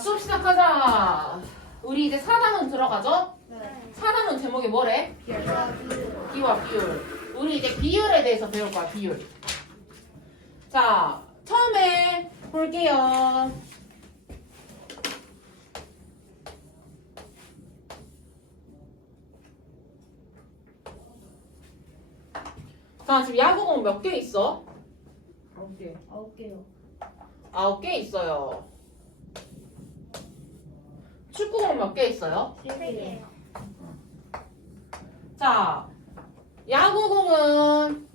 수업 시작하자. 우리 이제 4단원 들어가죠? 네. 4단원 제목이 뭐래? 비와 비율. 우리 이제 비율에 대해서 배울 거야, 비율. 자, 처음에 볼게요. 자, 지금 야구공 몇 개 있어? 아홉 개. 아홉 개요. 아홉 개 있어요. 축구공 몇 개 있어요? 세 개. 자, 야구공은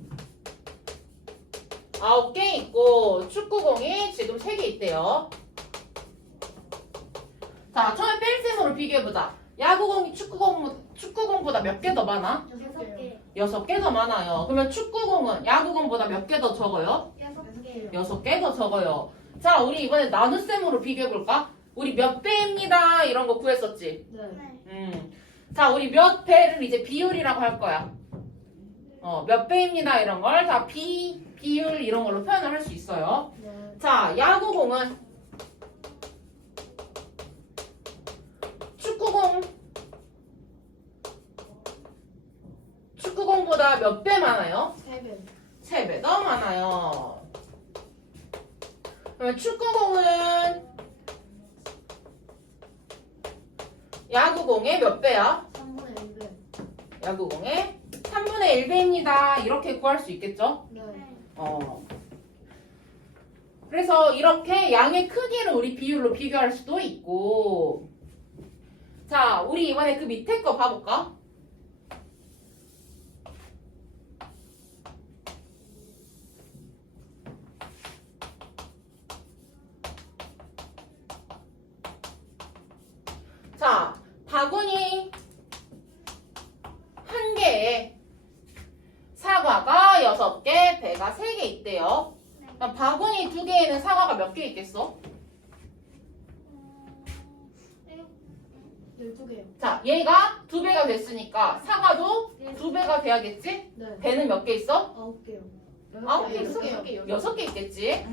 아홉 개 있고 축구공이 지금 세개 있대요. 자, 처음에 뺄셈으로 비교해보자. 야구공이 축구공, 축구공보다 몇 개 더 많아? 여섯 개. 여섯 개 더 많아요. 그러면 축구공은 야구공보다 몇 개 더 적어요? 여섯 개요. 여섯 개 더 적어요. 자, 우리 이번에 나눗셈으로 비교해볼까? 우리 몇 배입니다. 이런 거 구했었지? 네. 음. 자, 우리 몇 배를 이제 비율이라고 할 거야. 어, 몇 배입니다. 이런 걸 다 비, 비율 이런 걸로 표현을 할 수 있어요. 네. 자, 야구공은 축구공 축구공보다 몇 배 많아요? 세 배. 3배 더 많아요. 그러면 축구공은 야구공의 몇 배야? 3분의 1배. 야구공의 3분의 1배입니다. 이렇게 구할 수 있겠죠? 네. 어. 그래서 이렇게 양의 크기를 우리 비율로 비교할 수도 있고. 자, 우리 이번에 그 밑에 거 봐볼까? 개 있겠어? 12개요. 자, 얘가 두 배가 됐으니까 사과도 두 배가 돼야겠지? 네. 배는 몇 개 있어? 아홉 개요. 아홉 개 있어? 여섯 개요. 여섯 개 있겠지?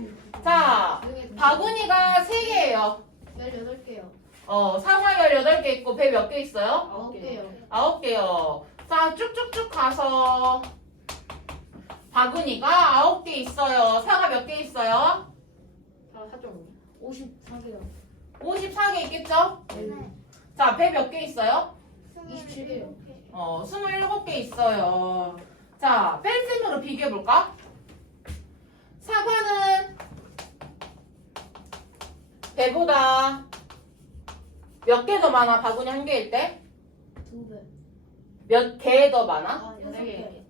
자, 바구니가 세 개예요. 18개요. 어, 사과 18개 있고 배 몇 개 있어요? 아홉 개요. 아홉 개요. 자, 쭉쭉쭉 가서 바구니가 아홉 개 있어요. 사과 몇 개 있어요? 54개요. 54개 있겠죠? 네. 자, 배 몇 개 있어요? 27개요. 어, 27개 있어요. 자, 펜셈으로 비교해볼까? 사과는 배보다 몇 개 더 많아? 바구니 한 개일 때? 두 배. 몇 개 더 많아? 아, 여섯 개.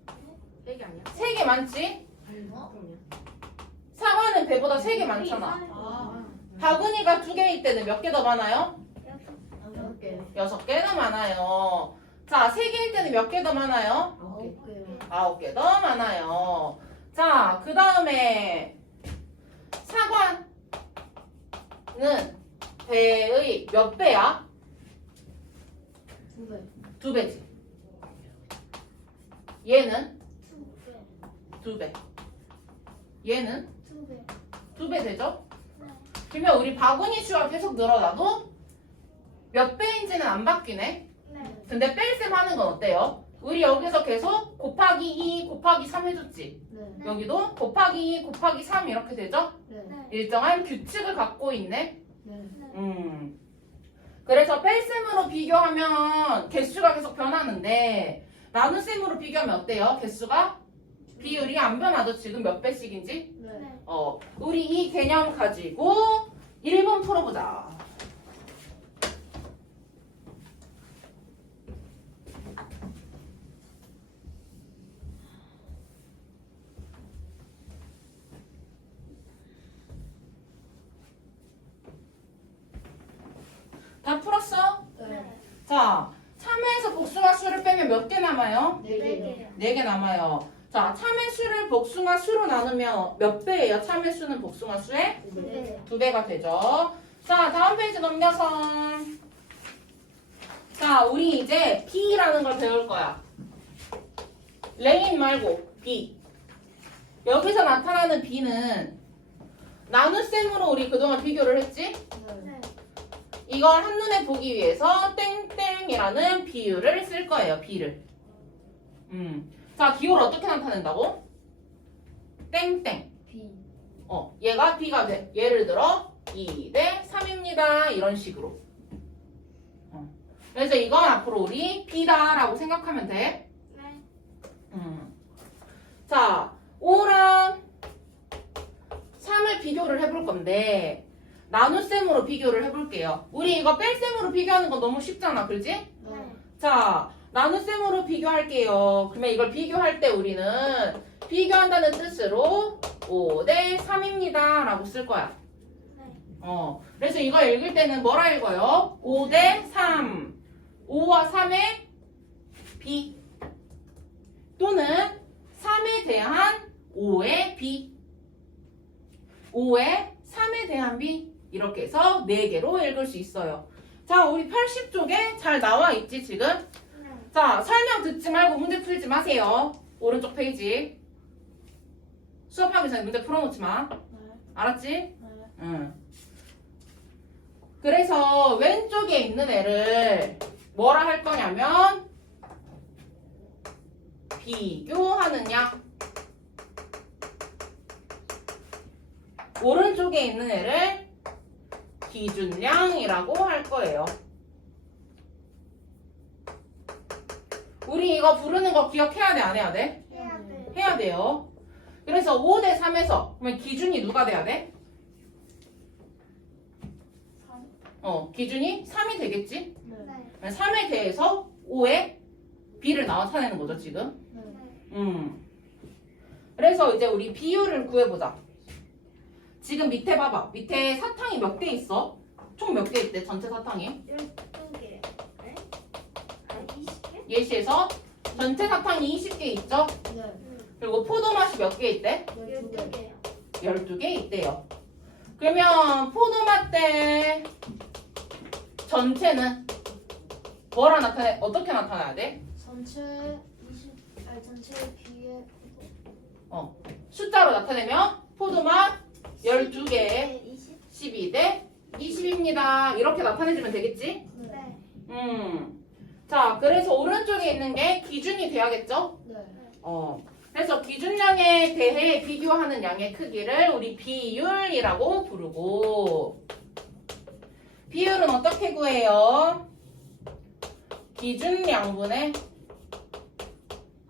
세개 아니야? 세 개 많지? 어? 사과는 배보다 세 개 많잖아. 아, 바구니가 두 개일 때는 몇 개 더 많아요? 여섯 개. 여섯 개더 많아요. 자, 세 개일 때는 몇 개 더 많아요? 아홉 개 더 많아요. 자, 그 다음에 사과는 배의 몇 배야? 두 배지. 얘는 두 배. 얘는 두 배 되죠? 그러면 우리 바구니 수가 계속 늘어나도 몇 배인지는 안 바뀌네. 근데 뺄셈 하는 건 어때요? 우리 여기서 계속 곱하기 2 곱하기 3 해줬지. 네. 여기도 곱하기 2 곱하기 3 이렇게 되죠? 네. 일정한 규칙을 갖고 있네. 네. 음. 그래서 뺄셈으로 비교하면 개수가 계속 변하는데 나눗셈으로 비교하면 어때요? 개수가 비율이 안 변하죠. 지금 몇 배씩인지. 네. 어, 우리 이 개념 가지고 1번 풀어보자. 다 풀었어? 네. 자, 참외에서 복숭아 수를 빼면 몇 개 남아요? 네 개요. 네개 남아요. 자, 참외 수를 복숭아 수로 나누면 몇 배예요? 참외 수는 복숭아 수의 네. 두 배가 되죠. 자, 다음 페이지 넘겨서. 자, 우리 이제 B라는 걸 배울 거야. 레인 말고 B. 여기서 나타나는 B는 나눗셈으로 우리 그동안 비교를 했지? 네. 이걸 한눈에 보기 위해서 땡땡이라는 비율을 쓸 거예요. 비를. 음. 자, 기호를 어떻게 나타낸다고? 땡땡. B. 어, 얘가 B가 돼. 예를 들어 2대 3입니다. 이런 식으로. 어. 그래서 이건 앞으로 우리 B다라고 생각하면 돼. 네. 음. 자, 5랑 3을 비교를 해볼 건데 나눗셈으로 비교를 해볼게요. 우리 이거 뺄셈으로 비교하는 건 너무 쉽잖아, 그지? 네. 자, 나눗셈으로 비교할게요. 그러면 이걸 비교할 때 우리는 비교한다는 뜻으로 5대 3입니다. 라고 쓸 거야. 네. 어. 그래서 이거 읽을 때는 뭐라 읽어요? 5대 3. 5와 3의 B. 또는 3에 대한 5의 B. 5의 3에 대한 B. 이렇게 해서 4개로 읽을 수 있어요. 자, 우리 80쪽에 잘 나와 있지, 지금? 네. 자, 설명 듣지 말고 문제 풀지 마세요. 오른쪽 페이지. 수업하기 전에 문제 풀어놓지 마. 네. 알았지? 네. 응. 그래서 왼쪽에 있는 애를 뭐라 할 거냐면 비교하느냐 오른쪽에 있는 애를 기준량이라고 할 거예요. 우리 이거 부르는 거 기억해야 돼, 안 해야 돼? 해야 돼. 해야 돼요. 그래서 5 대 3에서 그러면 기준이 누가 돼야 돼? 3. 어, 기준이 3이 되겠지? 네. 네. 3에 대해서 5의 b를 나타내는 거죠, 지금. 네. 네. 음. 그래서 이제 우리 비율을 구해보자. 지금 밑에 봐봐. 밑에 사탕이 몇 개 있어? 총 몇 개 있대, 전체 사탕이? 12개. 20개? 예시에서 전체 사탕이 20개 있죠? 네. 그리고 포도 맛이 몇 개 있대? 12개. 12개요. 12개 있대요. 그러면 포도맛 때 전체는 뭐라 나타내, 어떻게 나타나야 돼? 전체 20, 아니 전체 B에 숫자로 나타내면 포도 맛 12개에 네, 20. 12대 20입니다. 이렇게 나타내주면 되겠지? 네. 네. 음. 자, 그래서 오른쪽에 있는 게 기준이 돼야겠죠? 네. 어. 그래서 기준량에 대해 비교하는 양의 크기를 우리 비율이라고 부르고 비율은 어떻게 구해요? 기준량분의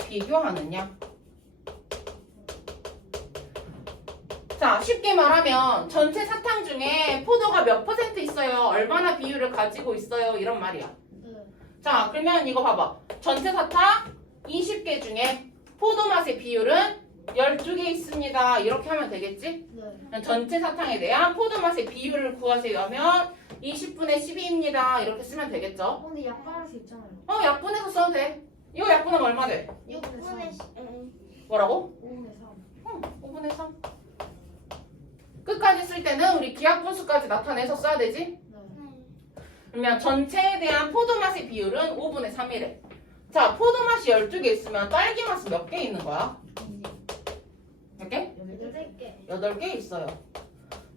비교하는 양. 자, 쉽게 말하면 전체 사탕 중에 포도가 몇 퍼센트 있어요? 얼마나 비율을 가지고 있어요? 이런 말이야. 네. 자, 그러면 이거 봐봐. 전체 사탕 20개 중에 포도 맛의 비율은 12개 있습니다. 이렇게 하면 되겠지? 네. 전체 사탕에 대한 포도 맛의 비율을 구하세요 하면 20분의 12입니다. 이렇게 쓰면 되겠죠? 어, 근데 약분할 수 있잖아요. 어, 약분해서 써도 돼. 이거 약분하면 얼마 돼? 6분의 3. 6분의 뭐라고? 5분의 3. 응, 5분의 3. 끝까지 쓸 때는 우리 기하분수까지 나타내서 써야 되지? 네. 그러면 전체에 대한 포도 맛의 비율은 5분의 3이래. 자, 포도 맛이 12개 있으면 딸기 맛은 몇 개 있는 거야? 몇 개? 8개. 8개 있어요.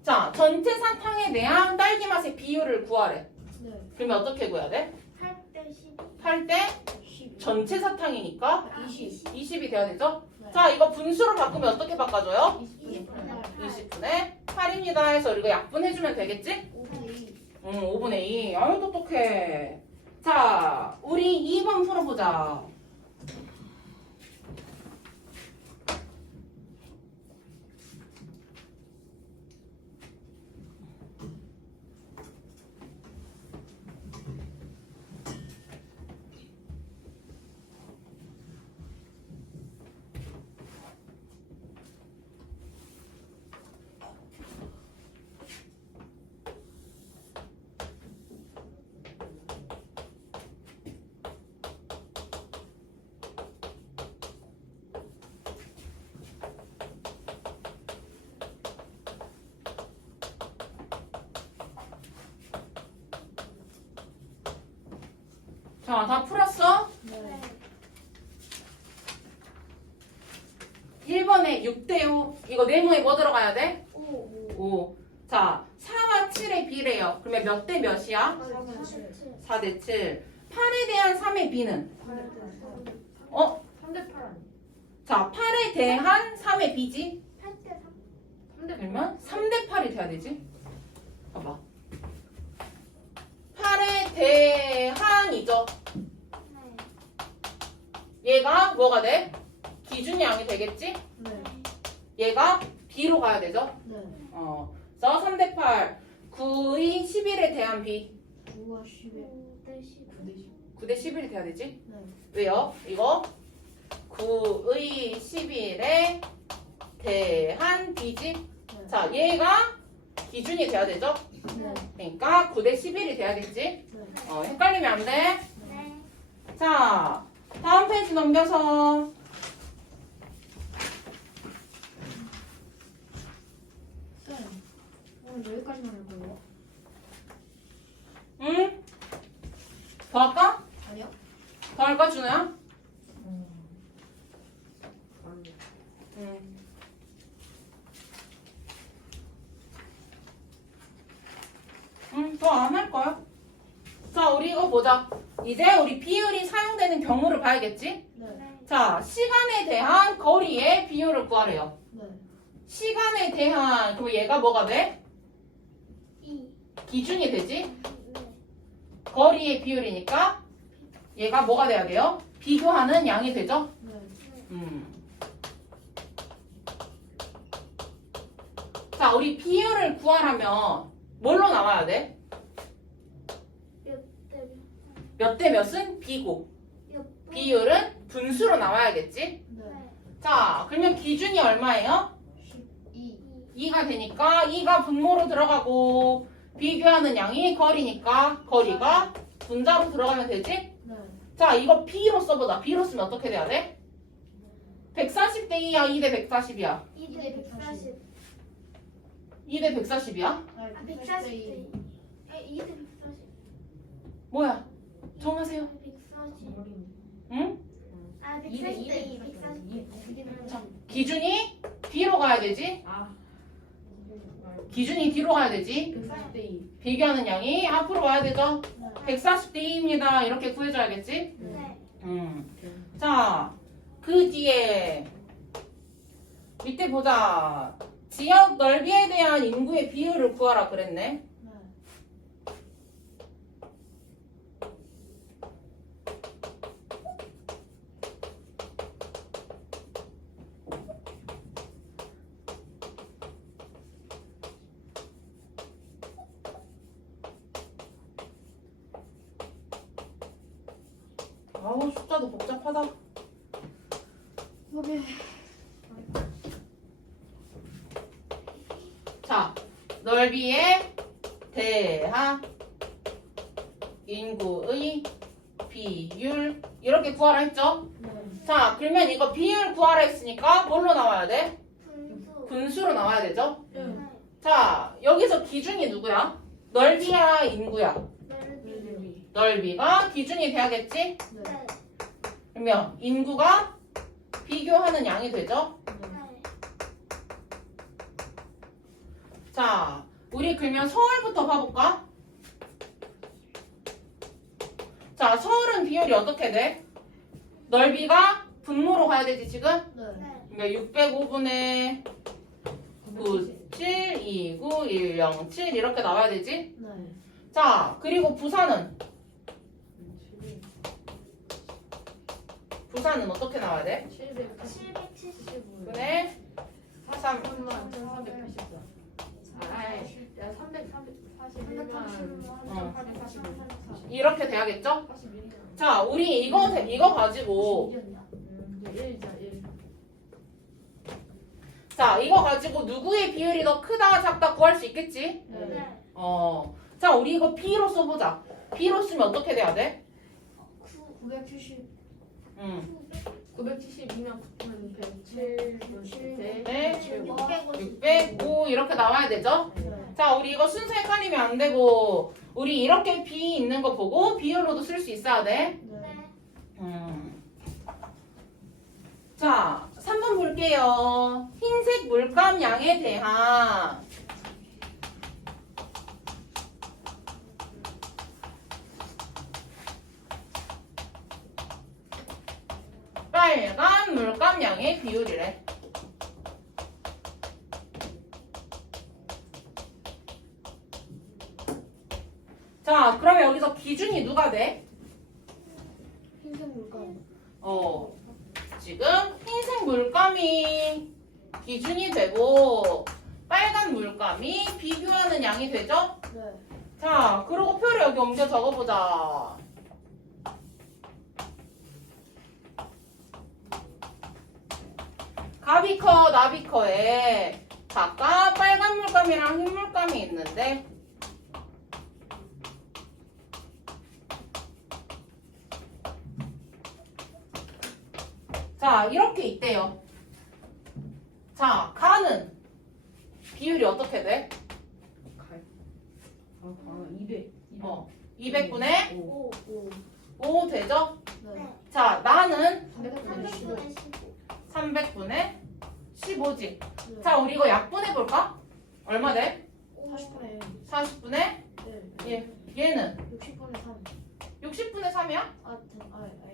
자, 전체 사탕에 대한 딸기 맛의 비율을 구하래. 네. 그러면 어떻게 구해야 돼? 8대 12. 8대 10. 전체 사탕이니까 아, 20. 20이 돼야 되죠? 네. 자, 이거 분수로 바꾸면 어떻게 바꿔줘요? 20분의 8. 20분의 8입니다 해서 이거 약분해주면 되겠지? 5분의 2. 응, 5분의 2. 아유, 똑똑해. 자, 우리 2번 풀어보자. 자, 다 풀었어? 네. 1번에 6대5. 이거 네모에 뭐 들어가야 돼? 5. 5. 자, 4와 7의 비례 7이에요. 그러면 몇 대 몇이야? 4대 7. 8에 대한 3의 b는? 어? 3대 8. 자, 8에 대한 3의 b지? 8대 3. 3대 그러면 3대 8이 돼야 되지? 봐봐. 8에 대한이죠. 네. 얘가 뭐가 돼? 기준이 양이 되겠지? 네. 얘가 b로 가야 되죠? 네. 어. 그래서 3대 8. 9의 11에 대한 b. 9와 10에 5대 10. 9대 11이 돼야 되지? 네. 왜요? 이거 9의 11에 대한 b지? 네. 자, 얘가 기준이 돼야 되죠? 네. 그러니까 9대 11이 돼야겠지? 네. 어, 헷갈리면 안 돼. 네. 자, 다음 페이지 넘겨서 쌤. 오늘 여기까지만 할 거예요? 응? 더 할까? 아니요? 더 할까 준호야? 음. 응. 응, 더안 할 거야. 자, 우리 이거 보자. 이제 우리 비율이 사용되는 경우를 봐야겠지? 네. 네. 자, 시간에 대한 거리의 비율을 구하래요. 네. 시간에 대한, 그럼 얘가 뭐가 돼? 2. 기준이 되지? 네. 거리의 비율이니까 얘가 뭐가 돼야 돼요? 비교하는 양이 되죠? 네. 음. 자, 우리 비율을 구하려면 뭘로 나와야 돼? 몇 대몇대 몇은 비고? 비율은 분수로 나와야겠지? 네. 네. 자, 그러면 기준이 얼마예요? 12. 2가 되니까 2가 분모로 들어가고 비교하는 양이 거리니까 거리가 분자로 들어가면 되지? 네. 자, 이거 B로 써보자. B로 쓰면 어떻게 돼야 돼? 140대 2야, 2대 140이야. 2대 140. 2대 140이야? 아, 140대 2. 2대 140. 뭐야? 정하세요. 140. 응? 아, 140 대 2. 140. 기준이 B로 가야 되지? 아. 기준이 D로 가야 되지? 140대 2. 비교하는 양이 앞으로 와야 되죠? 네. 140대 2입니다. 이렇게 구해줘야겠지? 네. 음. 자, 그 뒤에 밑에 보자. 지역 넓이에 대한 인구의 비율을 구하라 그랬네. 네. 아우 숫자도 복잡하다. 오케이. 자, 넓이에 대한 인구의 비율 이렇게 구하라 했죠? 네. 자, 그러면 이거 비율 구하라 했으니까 뭘로 나와야 돼? 분수. 분수로 나와야 되죠? 네. 네. 자, 여기서 기준이 누구야? 넓이야, 인구야? 넓이. 넓이가 기준이 돼야겠지? 네. 네. 그러면 인구가 비교하는 양이 되죠? 네. 네. 자, 우리 그러면 서울부터 봐볼까? 자, 서울은 비율이 어떻게 돼? 넓이가 분모로 가야 되지, 지금? 네. 네. 그러니까 605분의 9, 7, 2, 9, 1, 0, 7 이렇게 나와야 되지? 네. 자, 그리고 부산은? 부산은 어떻게 나와야 돼? 775. 분의 3, 3만 384. 아니, 야, 300, 341만. 341만. 이렇게 돼야겠죠? 자, 우리 이거 대- 이거 가지고 자, 이거 가지고 누구의 비율이 더 크다 작다 구할 수 있겠지? 어. 자, 우리 이거 B로 써 보자. B로 쓰면 어떻게 돼야 돼? 970. 음. 972만 9,100. 605 이렇게 나와야 되죠? 자 우리 이거 순서에 깔리면 안 되고 우리 이렇게 B 있는 거 보고 비열로도 쓸 수 있어야 돼. 네. 음. 자 3번 볼게요. 흰색 물감 양에 대한 빨간 물감 양의 비율이래. 자, 그러면 여기서 기준이 누가 돼? 흰색 물감. 어, 지금 흰색 물감이 기준이 되고 빨간 물감이 비교하는 양이 되죠? 네. 자, 그리고 표를 여기 옮겨 적어보자. 가비커, 나비커에 각각 빨간 물감이랑 흰 물감이 있는데 자, 이렇게 있대요. 자, 가는 비율이 어떻게 돼? 갈. 아, 아 200. 어, 200분의 5. 5, 5 5. 되죠? 네. 자, 나는 300분의 15. 300분의 15. 300분의 15지. 네. 자, 우리 이거 약분해 볼까? 얼마 돼? 40분의 1. 40분의 네. 예. 얘는 60분의 3. 60분의 3이야? 아, 된- 아.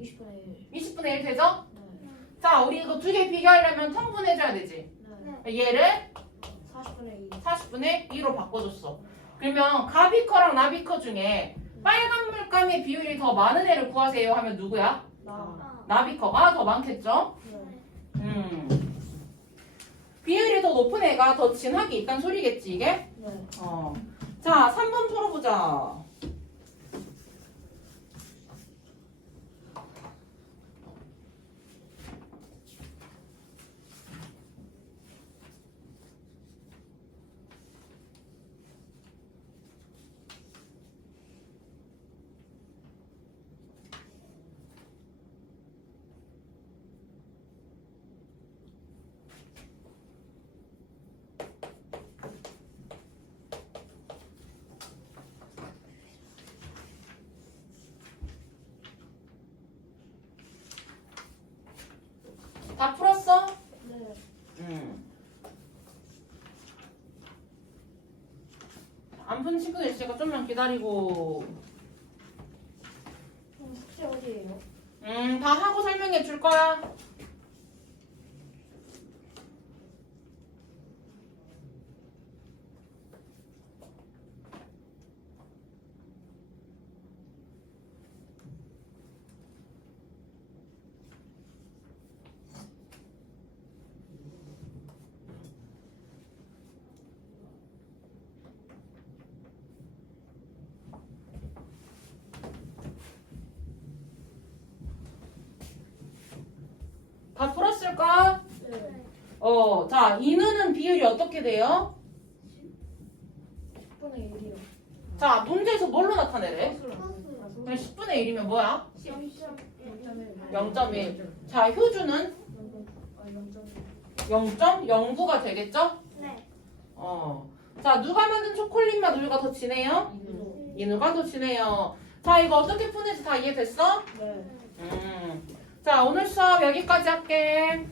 20분의 1. 20분의 1 되죠? 네. 자, 우리 이거 두 개 비교하려면 통분해 줘야 되지. 네. 얘를 40분의 2. 40분의 2로 바꿔줬어. 그러면 가비커랑 나비커 중에 빨간 물감의 비율이 더 많은 애를 구하세요 하면 누구야? 나. 아. 나비커가 더 많겠죠? 네. 음. 비율이 더 높은 애가 더 진하게 있단 소리겠지 이게? 네. 어. 자, 3번 풀어보자. 다 풀었어? 네. 음. 안 푸는 친구들 있으니까 좀만 기다리고. 그럼 숙제 어디예요? 음, 다 하고 설명해 줄 거야. 네. 어, 자, 이누는 비율이 어떻게 돼요? 10분의 1이요. 자, 문제에서 뭘로 나타내래? 소수. 아, 소수. 그럼 10분의 1이면 뭐야? 0.1. 0.1. 자, 효주는 아, 0.1. 0.09가 되겠죠? 네. 어. 자, 누가 만든 초콜릿 맛 우유가 더 진해요? 이누가 더 진해요. 자, 이거 어떻게 푸는지 다 이해됐어? 네. 음. 자, 오늘 수업 여기까지 할게.